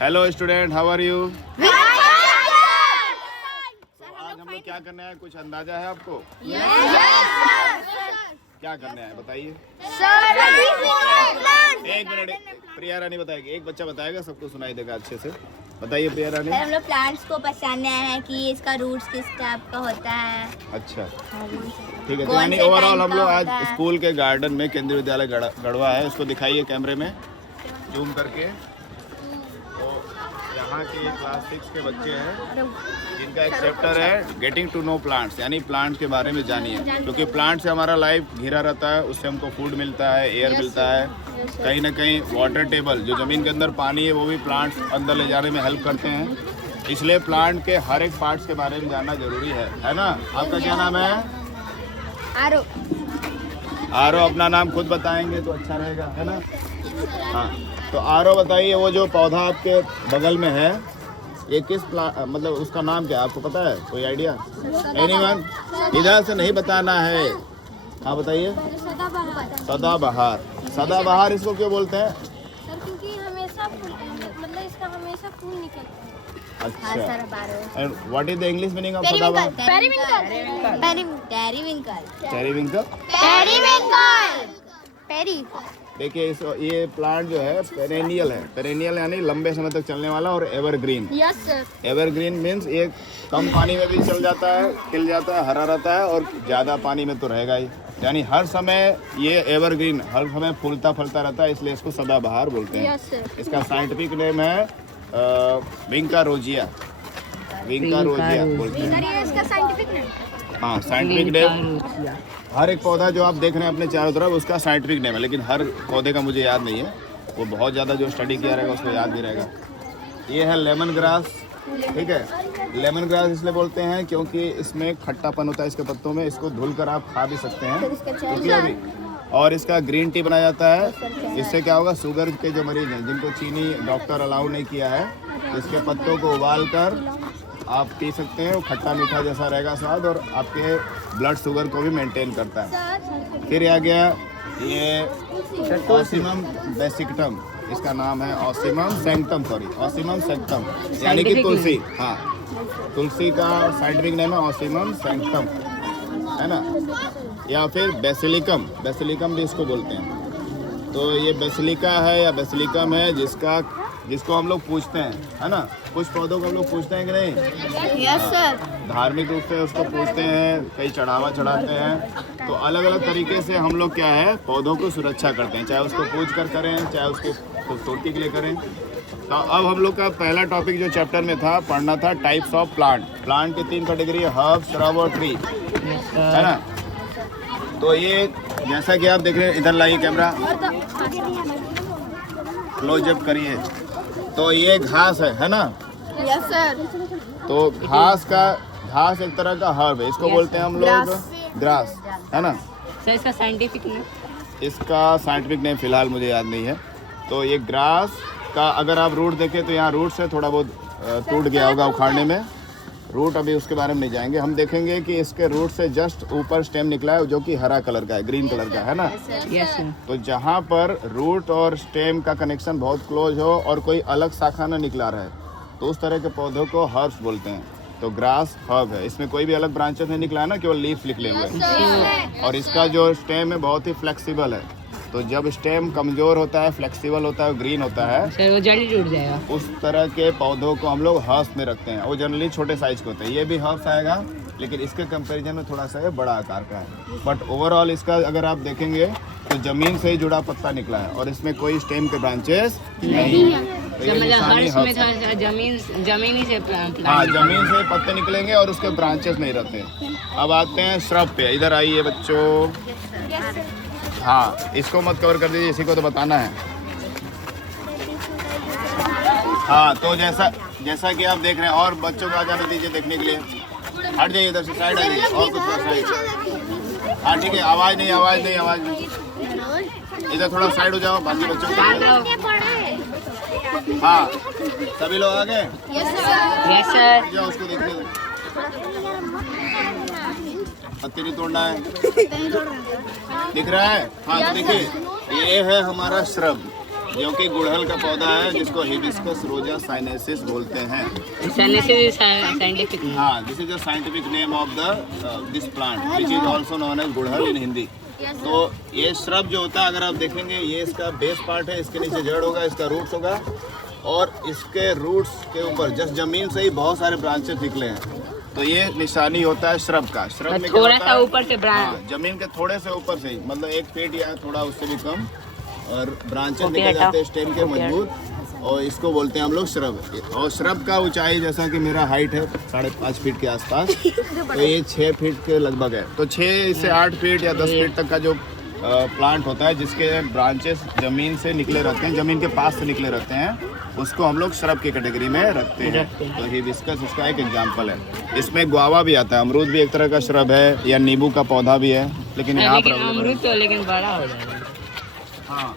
Hello student, how are you? तो आज हम लोग क्या करना है, कुछ अंदाजा है आपको? क्या करना है बताइए। एक मिनट, प्रिया रानी बताएगी। एक बच्चा बताएगा, सबको सुनाई देगा अच्छे से। बताइए प्रिया रानी। हम लोग प्लांट्स को पहचानना है कि इसका रूट्स किस टाइप का होता है। अच्छा ठीक है, तो यानी ओवरऑल हम लोग आज स्कूल के गार्डन में, केंद्रीय विद्यालय गढ़वा है, उसको दिखाइए कैमरे में जूम करके। तो यहाँ के क्लास 6 के बच्चे हैं जिनका एक चैप्टर है गेटिंग टू नो प्लांट्स, यानी प्लांट्स के बारे में जानिए, क्योंकि प्लांट से हमारा लाइफ घिरा रहता है, उससे हमको फूड मिलता है, एयर मिलता है, कहीं ना कहीं वाटर टेबल जो ज़मीन के अंदर पानी है वो भी प्लांट्स अंदर ले जाने में हेल्प करते हैं। इसलिए प्लांट के हर एक पार्ट्स के बारे में जानना जरूरी है ना। आपका क्या नाम है? आरो। आरो अपना नाम खुद बताएंगे तो अच्छा रहेगा, है ना। हाँ, तो आरो बताइए, वो जो पौधा आपके बगल में है ये किस मतलब उसका नाम क्या है, आपको पता है? कोई आइडिया? एनीवन? इधर से नहीं बताना है। हाँ बताइए। सदाबहार। सदाबहार इसको क्यों बोलते हैं? सर क्योंकि हमेशा फूल, मतलब इसका हमेशा फूल निकलता है। अच्छा, and what is the English meaning of सदाबहार? पेरीविंकल। देखिए ये प्लांट जो है पेरेनियल है। पेरेनियल यानी लंबे समय तक चलने वाला, और evergreen. Yes sir. Evergreen means ये कम पानी में भी चल जाता है, खिल जाता है, हरा रहता है, और ज़्यादा पानी में तो रहेगा ही। यानी हर समय ये एवरग्रीन, हर समय फूलता फलता रहता है, इसलिए इसको सदाबहार बोलते हैं। Yes sir. इसका साइंटिफिक नेम है विंका रोजिया। विंका रोजिया बोलते हैं। सर ये इसका साइंटिफिक नेम। हाँ, साइंटिफिक नेम। हर एक पौधा जो आप देख रहे हैं अपने चारों तरफ, उसका साइंटिफिक नेम है, लेकिन हर पौधे का मुझे याद नहीं है। वो बहुत ज़्यादा जो स्टडी किया रहेगा उसको याद भी रहेगा। ये है लेमन ग्रास, ठीक है। लेमन ग्रास इसलिए बोलते हैं क्योंकि इसमें खट्टापन होता है इसके पत्तों में। इसको धुलकर आप खा भी सकते हैं, क्योंकि अभी और इसका ग्रीन टी बनाया जाता है। इससे क्या होगा, शुगर के जो मरीज हैं जिनको चीनी डॉक्टर अलाउ नहीं किया है, इसके पत्तों को उबाल कर आप पी सकते हैं। वो खट्टा मीठा जैसा रहेगा स्वाद, और आपके ब्लड शुगर को भी मेंटेन करता है। फिर आ गया ये ऑसिमम बेसिकटम, इसका नाम है ऑसिमम सैंक्टम, ऑसिमम सैंक्टम यानी कि तुलसी। हाँ, तुलसी का साइंटिफिक नेम है ऑसिमम सैंक्टम, है ना। या फिर बेसिलिकम, बेसिलिकम भी इसको बोलते हैं। तो ये बेसिलिका है या बेसिलिकम है जिसको हम लोग पूजते हैं, है ना। कुछ पौधों को हम लोग पूजते हैं कि नहीं? Yes sir. धार्मिक रूप से उसको पूजते हैं, कई चढ़ावा चढ़ाते हैं। तो अलग अलग तरीके से हम लोग क्या है, पौधों को सुरक्षा करते हैं, चाहे उसको पूज कर करें, चाहे उसको खूबसूरती के लिए करें। तो अब हम लोग का पहला टॉपिक जो चैप्टर में था, पढ़ना था टाइप्स ऑफ प्लांट। प्लांट की 3 कैटेगरी है, हर्ब, श्रब और ट्री, है ना। तो ये जैसा कि आप देख रहे हैं, इधर लाइए कैमरा, क्लोजअप करिए। तो ये घास है ना। Yes sir. तो घास एक तरह का हर्ब है, इसको बोलते हैं हम लोग ग्रास, है ना। सर इसका साइंटिफिक नेम? इसका साइंटिफिक नेम फिलहाल मुझे याद नहीं है। तो ये ग्रास का अगर आप रूट देखें तो यहाँ रूट से थोड़ा बहुत टूट गया होगा उखाड़ने में। रूट अभी उसके बारे में नहीं जाएंगे, हम देखेंगे कि इसके रूट से जस्ट ऊपर स्टेम निकला है जो कि हरा कलर का है, ग्रीन कलर का, है ना। Yes sir. तो जहाँ पर रूट और स्टेम का कनेक्शन बहुत क्लोज हो और कोई अलग शाखा न निकला रहे, तो उस तरह के पौधों को हर्ब्स बोलते हैं। तो ग्रास हर्ब है, इसमें कोई भी अलग ब्रांचेस नहीं निकला है ना, केवल लीफ निकले हुए हैं। और इसका जो स्टेम है बहुत ही फ्लेक्सिबल है। तो जब स्टेम कमजोर होता है, फ्लेक्सिबल होता है, ग्रीन होता है, सर वो जल्दी टूट जाएगा। उस तरह के पौधों को हम लोग हर्ब्स में रखते हैं। वो जनरली छोटे साइज के होते हैं। ये भी हर्ब्स आएगा, लेकिन इसके कंपैरिजन में थोड़ा सा ये बड़ा आकार का है। बट ओवरऑल इसका अगर आप देखेंगे तो जमीन से ही जुड़ा पत्ता निकला है, और इसमें कोई स्टेम के ब्रांचेस नहीं है। तो ये निशानी हर्ष में हर्ब्स है। था जमीनी से प्लांट। हाँ, जमीन से पत्ते निकलेंगे और उसके ब्रांचेस नहीं रहते। अब आते हैं श्रब पे। इधर आइए बच्चों। हाँ, इसको मत कवर कर दीजिए, इसी को तो बताना है। हाँ, तो जैसा कि आप देख रहे हैं, और बच्चों को आ जाने दीजिए देखने के लिए। हट जाइए इधर से, साइड आ जाइए, और कुछ साइड। हाँ ठीक है, आवाज़ नहीं। इधर थोड़ा साइड हो जाओ, बाकी बच्चों को। हाँ, सभी लोग आ गए? Yes sir. जाओ उसको देखने दो। पत्ती नहीं तोड़ना है, दिख रहा है? हाँ, तो देखिए ये है हमारा श्रब, जो कि गुड़हल का पौधा है जिसको हिबिस्कस रोजा साइनेसिस बोलते हैं। साइंटिफिक हाँ, this is the scientific name of the this plant which is also known as gudhal in Hindi. तो ये श्रब जो होता है, अगर आप देखेंगे, ये इसका बेस पार्ट है, इसके नीचे जड़ होगा, इसका रूट्स होगा, और इसके रूट्स के ऊपर जस्ट जमीन से ही बहुत सारे ब्रांचेस निकले हैं। तो ये निशानी होता है श्रब का। श्रब में क्या थोड़ा होता सा है? ऊपर से हाँ, जमीन के थोड़े से ऊपर से ही, मतलब 1 फीट या थोड़ा उससे भी कम, और ब्रांचेस निकल जाते हैं स्टेम के मजबूत, और इसको बोलते हैं हम लोग श्रब। और श्रब का ऊंचाई, जैसा कि मेरा हाइट है 5.5 फीट के आसपास, तो ये 6 फीट के लगभग है। तो 6 से 8 फीट या 10 फीट तक का जो प्लांट होता है जिसके ब्रांचेस जमीन से निकले रहते हैं, जमीन के पास से निकले रहते हैं, उसको हम लोग श्रब की कैटेगरी में रखते हैं। तो हिबिस्कस इसका एक एग्जांपल है। इसमें गुआवा भी आता है, अमरूद भी एक तरह का श्रब है, या नींबू का पौधा भी है, लेकिन यहाँ पर अमरूद तो लेकिन बड़ा हो जाएगा। हाँ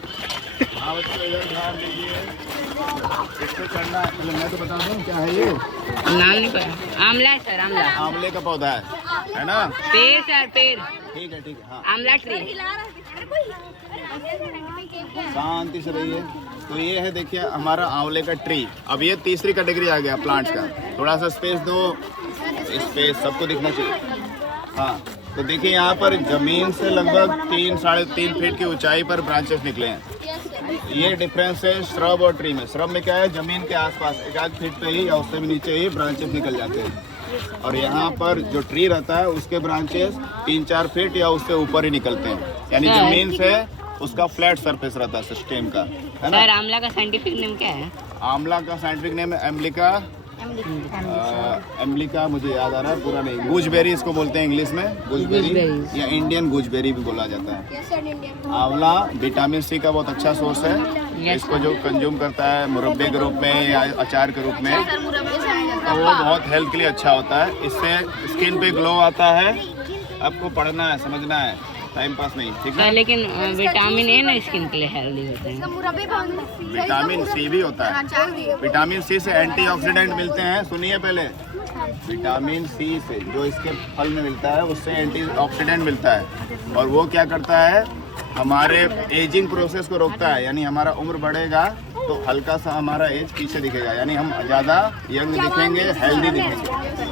हाँ, बच्चों इधर ध्यान दीजिए, इससे चढ़ना है। मतलब मैं तो बता दूँ क्या है ये, नाम नहीं पता। आंवला है सर, आंवला। आंवले का पौधा है ना? पेड़ सर, पेड़। ठीक है हाँ, आंवला ट्री। शांति से रहिए। तो ये है, देखिए हमारा आंवले का ट्री। अब ये तीसरी कैटेगरी आ गया प्लांट्स का। थोड़ा सा स्पेस दो, स्पेस सबको दिखना चाहिए। हाँ, तो देखिए यहाँ पर जमीन से लगभग 3-3.5 फीट की ऊंचाई पर ब्रांचेस निकले हैं। ये डिफरेंस है श्रब और ट्री में। श्रब में क्या है, जमीन के आसपास 1-8 फीट पे ही या उससे भी नीचे ही ब्रांचेस निकल जाते हैं, और यहाँ पर जो ट्री रहता है उसके ब्रांचेस 3-4 फीट या उससे ऊपर ही निकलते हैं, यानी जमीन से उसका फ्लैट सरफेस रहता है सिस्टम का, है ना? सर आंवला का साइंटिफिक नेम क्या है? आंवला का साइंटिफिक नेम है एम्बलिका, मुझे याद आ रहा है पूरा नहीं। गूजबेरी इसको बोलते हैं इंग्लिश में, गूजबेरी या इंडियन गूजबेरी भी बोला जाता है। आंवला विटामिन सी का बहुत अच्छा सोर्स है। इसको जो कंज्यूम करता है मुरब्बे के रूप में या अचार के रूप में, तो वो बहुत हेल्थ के लिए अच्छा होता है। इससे स्किन पे ग्लो आता है। आपको पढ़ना है, समझना है, टाइम पास नहीं, ठीक है? लेकिन विटामिन ए ना स्किन के लिए हेल्दी होते हैं। विटामिन सी भी होता है। विटामिन सी से एंटीऑक्सीडेंट मिलते हैं, सुनिए पहले। विटामिन सी से जो इसके फल में मिलता है, उससे एंटीऑक्सीडेंट मिलता है, और वो क्या करता है, हमारे एजिंग प्रोसेस को रोकता है। यानी हमारा उम्र बढ़ेगा तो हल्का सा हमारा एज पीछे दिखेगा, यानी हम ज़्यादा यंग दिखेंगे, हेल्दी दिखेंगे।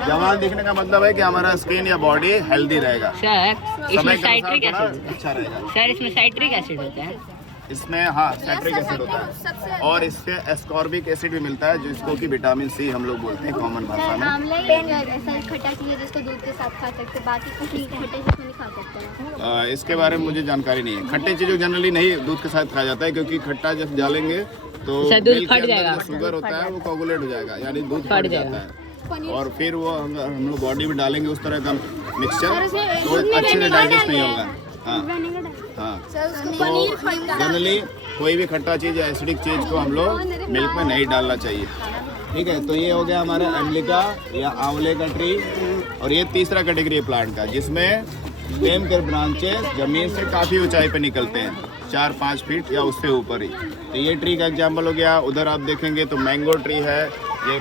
जवान दिखने का मतलब है कि हमारा स्किन या बॉडी हेल्दी रहेगा, सर इसमें साइट्रिक एसिड अच्छा रहेगा। सर इसमें साइट्रिक एसिड होता है। इसमें हाँ साइट्रिक एसिड होता है, और इससे एस्कॉर्बिक एसिड भी मिलता है, जिसको कि विटामिन सी हम लोग बोलते हैं कॉमन भाषा में। ऐसा खट्टा चीज है जिसको दूध के साथ खा सकते, बाकी कुछ खट्टे चीज नहीं खा सकते। इसके बारे में मुझे जानकारी नहीं है। खट्टे चीज़ों जनरली नहीं दूध के साथ खाया जाता है, क्योंकि खट्टा जब डालेंगे तो दूध फट जाएगा, शुगर होता है वो कोगुलेट हो जाएगा, यानी दूध फट जाता है, और फिर वो हम लोग बॉडी में डालेंगे उस तरह का मिक्सचर, तो अच्छे से डाइजेस्ट नहीं होगा। हाँ हाँ, तो जनरली कोई भी खट्टा चीज़ या एसिडिक चीज़ को हम लोग मिल्क में नहीं डालना चाहिए, ठीक है? तो ये हो गया हमारा एम्बलिका या आंवले का ट्री। और ये तीसरा कैटेगरी है प्लांट का, जिसमें स्टेम के ब्रांचेस जमीन से काफ़ी ऊंचाई पे निकलते हैं, 4-5 फीट या उससे ऊपर ही। तो ये ट्री का एग्जाम्पल हो गया। उधर आप देखेंगे तो मैंगो ट्री है, ये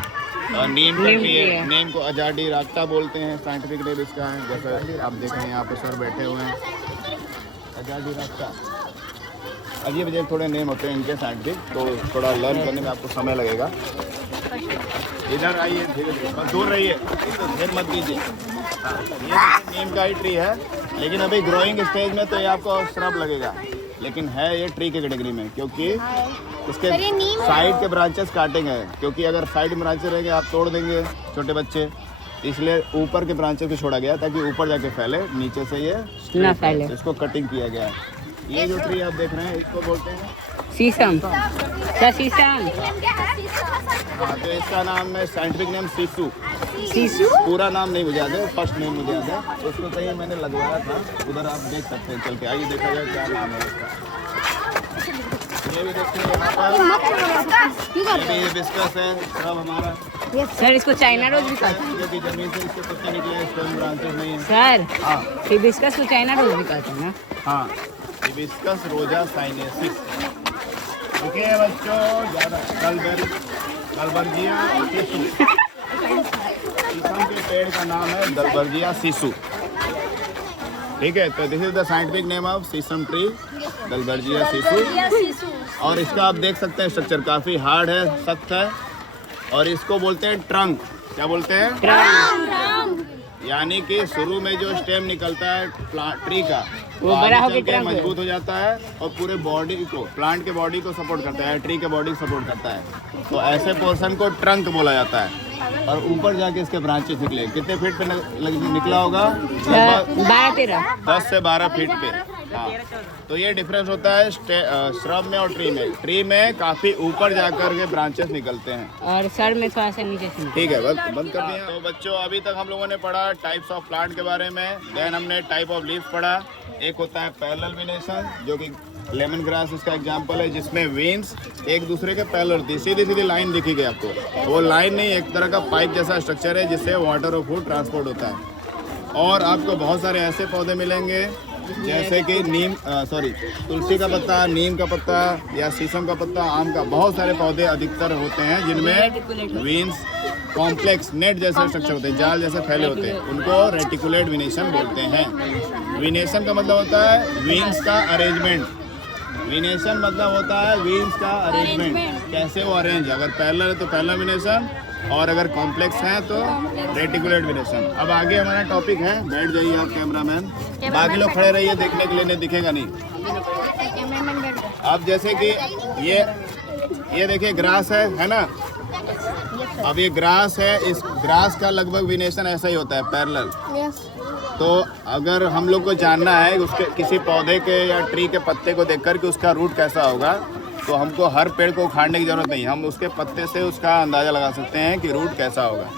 नीम का ट्री है। नीम को अजाडी राक्टा बोलते हैं, साइंटिफिक नेम इसका है। जैसा आप देख रहे हैं यहाँ पे सर बैठे हुए हैं, अजाडी राक्टा। अजीब अजीब थोड़े नेम होते हैं इनके साइंटिफिक, तो थोड़ा लर्न करने में आपको समय लगेगा। इधर आइए, धीरे धीरे, दूर रहिए, इसको घेर मत दीजिए। हाँ, ये नीम का ही ट्री है, लेकिन अभी ग्रोइंग स्टेज में तो ये आपको श्रब लगेगा, लेकिन है ये ट्री की कैटेगरी में, क्योंकि इसके साइड के ब्रांचेस काटेंगे, क्योंकि अगर साइड में ब्रांचेस रहेंगे आप तोड़ देंगे छोटे बच्चे, इसलिए ऊपर के ब्रांचेस को छोड़ा गया ताकि ऊपर जाके फैले, नीचे से ये ना फैले। इसको कटिंग किया गया है। ये जो ट्री आप देख रहे हैं इसको बोलते हैं शीशम। क्या शीशम? हाँ, तो इसका नाम है साइंटिफिक नेम सीसू। शीशु? पूरा नाम नहीं मुझे याद है, फर्स्ट नेम मुझे याद है। उसको कहीं मैंने लगवाया था, उधर आप देख सकते हैं, चल के आइए देखा जाए क्या नाम है इसका। ये भी देखते हैं यहाँ पर, ये भी हिबिस्कस है सब हमारा। सर इसको चाइना रोज भी कहते हैं। जो कि जमीन से इसके पत्ते निकले, स्टेम ब्रांचेस नहीं है। सर हाँ हिबिस्कस को चाइना रोज भी कहते हैं ना? हाँ, हिबिस्कस रोजा साइनेसिस। देखिए बच्चों, ज़्यादा दलबर्जिया सीसू, शीशम के पेड़ का नाम है दलबर्जिया सीसू, ठीक है? तो this is the scientific name of शीशम ट्री, दलबर्जिया सीसू। और इसका आप देख सकते हैं स्ट्रक्चर काफ़ी हार्ड है, सख्त है। और इसको बोलते हैं ट्रंक। क्या बोलते हैं? यानी कि शुरू में जो स्टेम निकलता है ट्री का वो बड़ा होकर के मजबूत हो जाता है और पूरे बॉडी को, प्लांट के बॉडी को सपोर्ट करता है, ट्री के बॉडी को सपोर्ट करता है। तो ऐसे पोर्शन को ट्रंक बोला जाता है। और ऊपर जाके इसके ब्रांचेस निकले। कितने फीट पे निकला होगा? 12-13 10 से 12 फीट पे। हाँ, तो ये डिफरेंस होता है श्रब में और ट्री में। ट्री में काफ़ी ऊपर जाकर के ब्रांचेस निकलते हैं और सर में थोड़ा सा नीचे से। ठीक है, बंद कर दिया। तो बच्चों अभी तक हम लोगों ने पढ़ा टाइप्स ऑफ प्लांट के बारे में। देन हमने टाइप ऑफ लीफ पढ़ा। एक होता है पैरेलल वेनेशन, जो कि लेमन ग्रास इसका एग्जांपल है, जिसमें वेन्स एक दूसरे के पैरेलल होती है। सीधी सीधी लाइन दिखेगी आपको। वो लाइन नहीं, एक तरह का पाइप जैसा स्ट्रक्चर है जिससे वाटर और फूड ट्रांसपोर्ट होता है। और आपको बहुत सारे ऐसे पौधे मिलेंगे जैसे कि तुलसी का पत्ता, नीम का पत्ता या शीशम का पत्ता, आम का, बहुत सारे पौधे अधिकतर होते हैं जिनमें वेन्स कॉम्प्लेक्स नेट जैसे स्ट्रक्चर होते हैं, जाल जैसे फैले होते हैं। उनको रेटिकुलेट विनेशन बोलते हैं। विनेशन का मतलब होता है विंग्स का अरेंजमेंट। विनेशन मतलब होता है विंग्स का अरेंजमेंट, कैसे वो अरेंज। अगर पैरेलल है तो पैरेलल विनेशन, और अगर कॉम्प्लेक्स है तो रेटिकुलेट विनेशन। अब आगे हमारा टॉपिक है, बैठ जाइए आप कैमरामैन, बाकी लोग खड़े रहिए, देखने के लिए नहीं दिखेगा नहीं। अब जैसे कि ये देखिए ग्रास है ना। अब ये ग्रास है, इस ग्रास का लगभग विनेशन ऐसा ही होता है, पैरेलल। तो अगर हम लोग को जानना है उसके किसी पौधे के या ट्री के पत्ते को देखकर कि उसका रूट कैसा होगा, तो हमको हर पेड़ को उखाड़ने की ज़रूरत नहीं, हम उसके पत्ते से उसका अंदाज़ा लगा सकते हैं कि रूट कैसा होगा।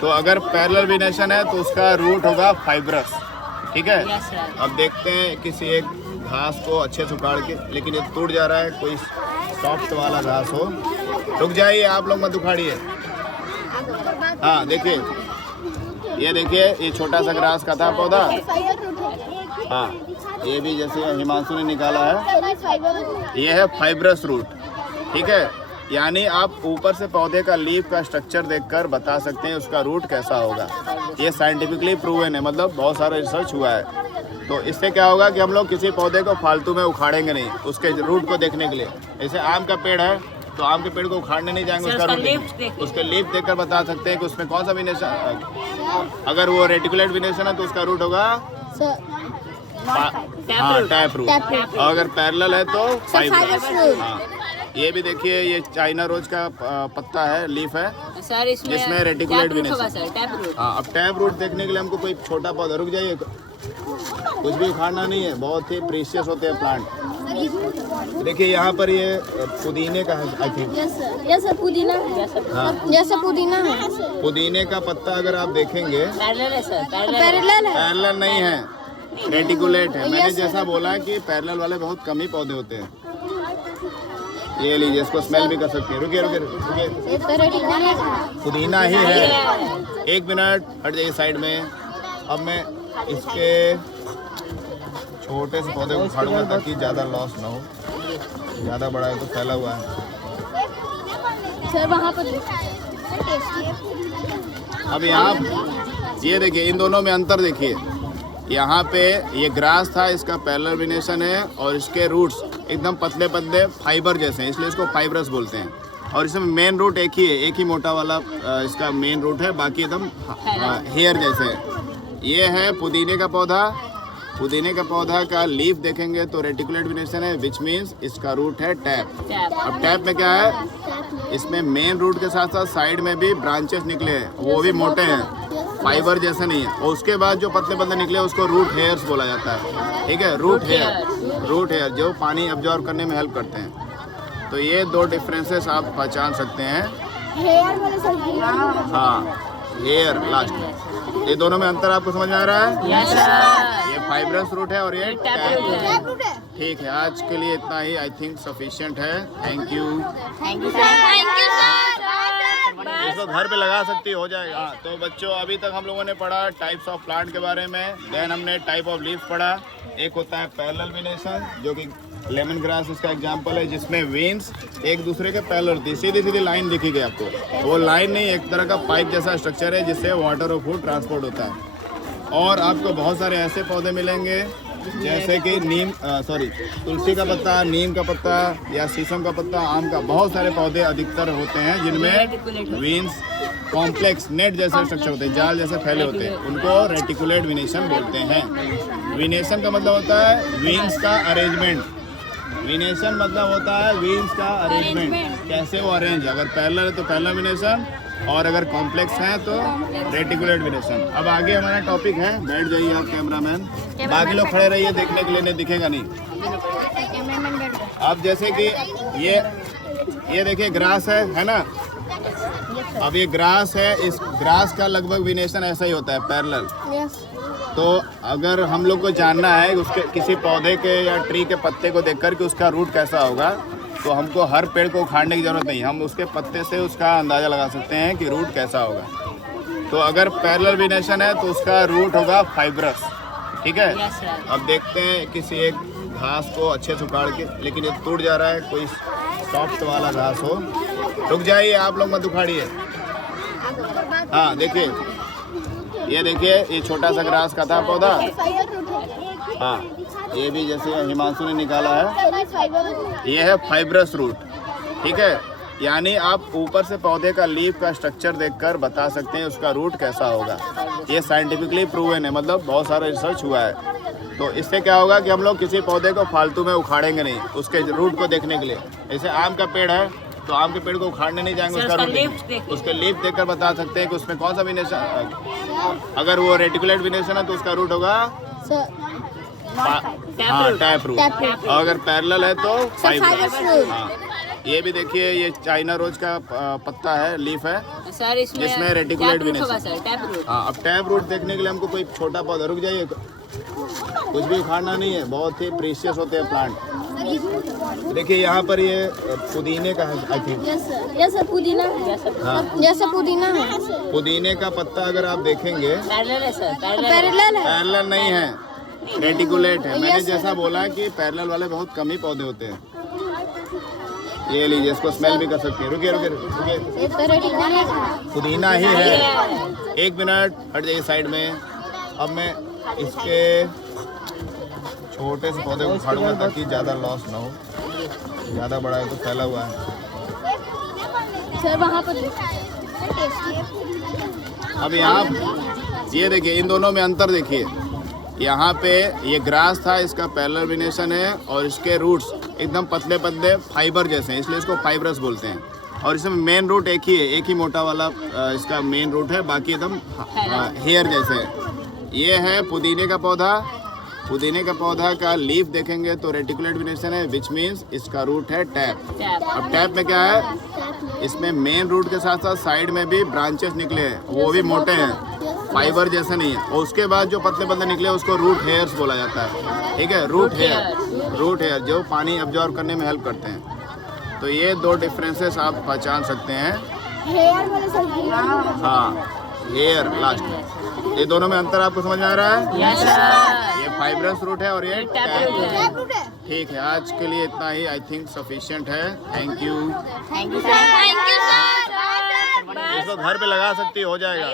तो अगर पैरेलल विनेशन है तो उसका रूट होगा फाइब्रस। ठीक है। अब देखते हैं किसी एक घास को अच्छे से उखाड़ के, लेकिन ये टूट जा रहा है, कोई सॉफ्ट वाला घास हो। रुक जाइए, आप लोग मत उखाड़िए। हाँ देखिए, ये देखिए, ये छोटा सा ग्रास का था पौधा। हाँ, ये भी जैसे हिमांशु ने निकाला है, ये है फाइब्रस रूट। ठीक है, यानी आप ऊपर से पौधे का लीफ का स्ट्रक्चर देखकर बता सकते हैं उसका रूट कैसा होगा। ये साइंटिफिकली प्रूवन है, मतलब बहुत सारा रिसर्च हुआ है। तो इससे क्या होगा कि हम लोग किसी पौधे को फालतू में उखाड़ेंगे नहीं, उसके रूट को देखने के लिए। जैसे आम का पेड़ है तो आम के पेड़ को उखाड़ने नहीं जाएंगे, उसका रूट, उसके लीफ देखकर बता सकते हैं कि उसमें कौन सा विनेशन। अगर वो रेटिकुलेट विनेशन है तो उसका रूट होगा टैप रूट। और अगर पैरेलल है तो फाइब्रस। हाँ, ये भी देखिए, ये चाइना रोज का पत्ता है, लीफ है, जिसमें रेटिकुलेट विनेशन। हाँ, अब टैप रूट देखने के लिए हमको कोई छोटा पौधा, रुक जाइए, कुछ भी उखाड़ना नहीं है, बहुत ही प्रीशियस होते हैं प्लांट। देखिए यहाँ पर ये पुदीने का है, आई थिंक। यस पुदीना। हाँ, जैसे पुदीना है। पुदीने का पत्ता अगर आप देखेंगे पैरेलल है। पैरेलल नहीं है, रेटिकुलेट है। मैंने जैसा बोला कि पैरेलल वाले बहुत कम ही पौधे होते हैं। ये लीजिए, इसको स्मेल भी कर सकते हैं। रुकिए रुकिए रुकिए, पुदीना ही है। एक मिनट हट जाइए साइड में। अब मैं इसके छोटे से पौधे को उखाड़ूंगा ताकि ज़्यादा लॉस ना हो। ज़्यादा बड़ा है तो फैला हुआ है। सर वहाँ पर अब यहाँ ये देखिए, इन दोनों में अंतर देखिए। यहाँ पे ये ग्रास था, इसका पैरेलल विनेशन है, और इसके रूट्स एकदम पतले पतले फाइबर जैसे हैं, इसलिए इसको फाइब्रस बोलते हैं। और इसमें मेन रूट एक ही है, एक ही मोटा वाला इसका मेन रूट है, बाकी एकदम हेयर जैसे है। ये है पुदीने का पौधा। पुदीने का पौधा का लीफ देखेंगे तो रेटिकुलेट विनेशन है, विच मीन्स इसका रूट है टैप। अब टैप में क्या है, इसमें मेन रूट के साथ साथ साइड में भी ब्रांचेस निकले हैं, वो भी मोटे हैं, फाइबर जैसे नहीं है। और उसके बाद जो पतले पतले निकले उसको रूट हेयर्स बोला जाता है। ठीक है, रूट हेयर जो पानी अब्जॉर्ब करने में हेल्प करते हैं। तो ये दो डिफरेंसेस आप पहचान सकते हैं। हाँ, हेयर लास्ट में। ये दोनों में अंतर आपको समझ में आ रहा है? ये फाइब्रस रूट है और ये टैप रूट है। ठीक है, आज के लिए इतना ही, आई थिंक सफिशिएंट है। Thank you. इसको घर पे लगा सकती हो जाएगा। तो बच्चों अभी तक हम लोगों ने पढ़ा टाइप्स ऑफ प्लांट के बारे में। देन हमने टाइप ऑफ लीफ पढ़ा। एक होता है पैरेलल विनेशन, जो कि लेमन ग्रास इसका एग्जांपल है, जिसमें वेन्स एक दूसरे के पैरेलल होती है, सीधी सीधी लाइन दिखेगी आपको। वो लाइन नहीं, एक तरह का पाइप जैसा स्ट्रक्चर है जिससे वाटर और फूड ट्रांसपोर्ट होता है। और आपको बहुत सारे ऐसे पौधे मिलेंगे जैसे कि नीम तुलसी का पत्ता, नीम का पत्ता या शीशम का पत्ता, आम का, बहुत सारे पौधे अधिकतर होते हैं जिनमें वीन्स कॉम्प्लेक्स नेट जैसे स्ट्रक्चर होते हैं, जाल जैसे फैले होते हैं, उनको रेटिकुलेट विनेशन बोलते हैं। विनेशन का मतलब होता है विंग्स का अरेंजमेंट। विनेशन मतलब होता है विंग्स का अरेंजमेंट, कैसे वो अरेंज, अगर पैरेलल है तो पैरेलल विनेशन, और अगर कॉम्प्लेक्स है तो रेटिकुलेट विनेशन। अब आगे हमारा टॉपिक है, बैठ जाइए आप कैमरामैन, बाकी लोग खड़े रहिए, देखने के लिए नहीं दिखेगा नहीं। अब जैसे कि ये देखिए ग्रास है ना, अब ये ग्रास है, इस ग्रास का लगभग विनेशन ऐसा ही होता है, पैरेलल। तो अगर हम लोग को जानना है उसके किसी पौधे के या ट्री के पत्ते को देखकर कि उसका रूट कैसा होगा, तो हमको हर पेड़ को उखाड़ने की जरूरत नहीं, हम उसके पत्ते से उसका अंदाज़ा लगा सकते हैं कि रूट कैसा होगा। तो अगर पैरेलल विनेशन है तो उसका रूट होगा फाइब्रस, ठीक है। अब देखते हैं किसी एक घास को अच्छे से उखाड़ के, लेकिन ये टूट जा रहा है, कोई सॉफ्ट वाला घास हो, रुक जाइए आप लोग मत उखाड़िए। हाँ देखिए, ये देखिए, ये छोटा सा ग्रास का था पौधा, हाँ ये भी जैसे हिमांशु ने निकाला है, ये है फाइब्रस रूट, ठीक है। यानी आप ऊपर से पौधे का लीफ का स्ट्रक्चर देखकर बता सकते हैं उसका रूट कैसा होगा। ये साइंटिफिकली प्रूवन है, मतलब बहुत सारा रिसर्च हुआ है। तो इससे क्या होगा कि हम लोग किसी पौधे को फालतू में उखाड़ेंगे नहीं, उसके रूट को देखने के लिए। जैसे आम का पेड़ है तो आम के पेड़ को उखाड़ने नहीं जाएंगे, उसका रूट उसके लीफ देखकर बता सकते हैं कि उसमें कौन सा विनेशन, अगर वो रेटिकुलेट विनेशन है तो उसका रूट होगा टैप रूट, और अगर पैरेलल है तो फाइब्रस। हाँ ये भी देखिए, ये चाइना रोज का पत्ता है, लीफ है, जिसमें रेटिकुलेट विनेशन। हाँ अब टैप रूट देखने के लिए हमको कोई छोटा पौधा, रुक जाइए, कुछ भी उखाड़ना नहीं है, बहुत ही प्रीशियस होते हैं प्लांट। देखिए यहाँ पर ये पुदीने का है, आई थिंक जैसे पुदीना, हाँ जैसे पुदीना है। पुदीने का पत्ता अगर आप देखेंगे पैरेलल नहीं है, रेटिकुलेट है। मैंने जैसा बोला कि पैरेलल वाले बहुत कम ही पौधे होते हैं। ये लीजिए, इसको स्मेल भी कर सकते हैं, रुकिए रुकिए रुकिए, पुदीना ही है। एक मिनट हट जाइए साइड में। अब मैं इसके छोटे से पौधे को उखाड़ूंगा ताकि ज़्यादा लॉस ना हो, ज़्यादा बड़ा है तो फैला हुआ है। सर वहाँ पर अब यहाँ ये देखिए, इन दोनों में अंतर देखिए, यहाँ पे ये ग्रास था, इसका पैरेलल विनेशन है, और इसके रूट्स एकदम पतले पतले फाइबर जैसे हैं, इसलिए इसको फाइब्रस बोलते हैं। और इसमें मेन रूट एक ही है, एक ही मोटा वाला इसका मेन रूट है, बाकी एकदम हेयर जैसे है। ये है पुदीने का पौधा। पुदीने का पौधा का लीफ देखेंगे तो रेटिकुलेट विनेशन है, विच मीन्स इसका रूट है टैप। अब टैप में क्या है, इसमें मेन रूट के साथ साथ साइड में भी ब्रांचेस निकले हैं, वो भी मोटे हैं, फाइबर जैसे नहीं है। और उसके बाद जो पतले पतले निकले उसको रूट हेयर्स बोला जाता है, ठीक है। रूट हेयर जो पानी अब्जॉर्ब करने में हेल्प करते हैं। तो ये दो डिफरेंसेस आप पहचान सकते हैं। हाँ हेयर लास्ट में, ये दोनों में अंतर आपको समझ में आ रहा है? ये फाइब्रस रूट है और ये टैप रूट है। ठीक है, आज के लिए इतना ही, आई थिंक सफिशिएंट है। Thank you. Thank you sir. इसको घर पे लगा सकती हो जाएगा।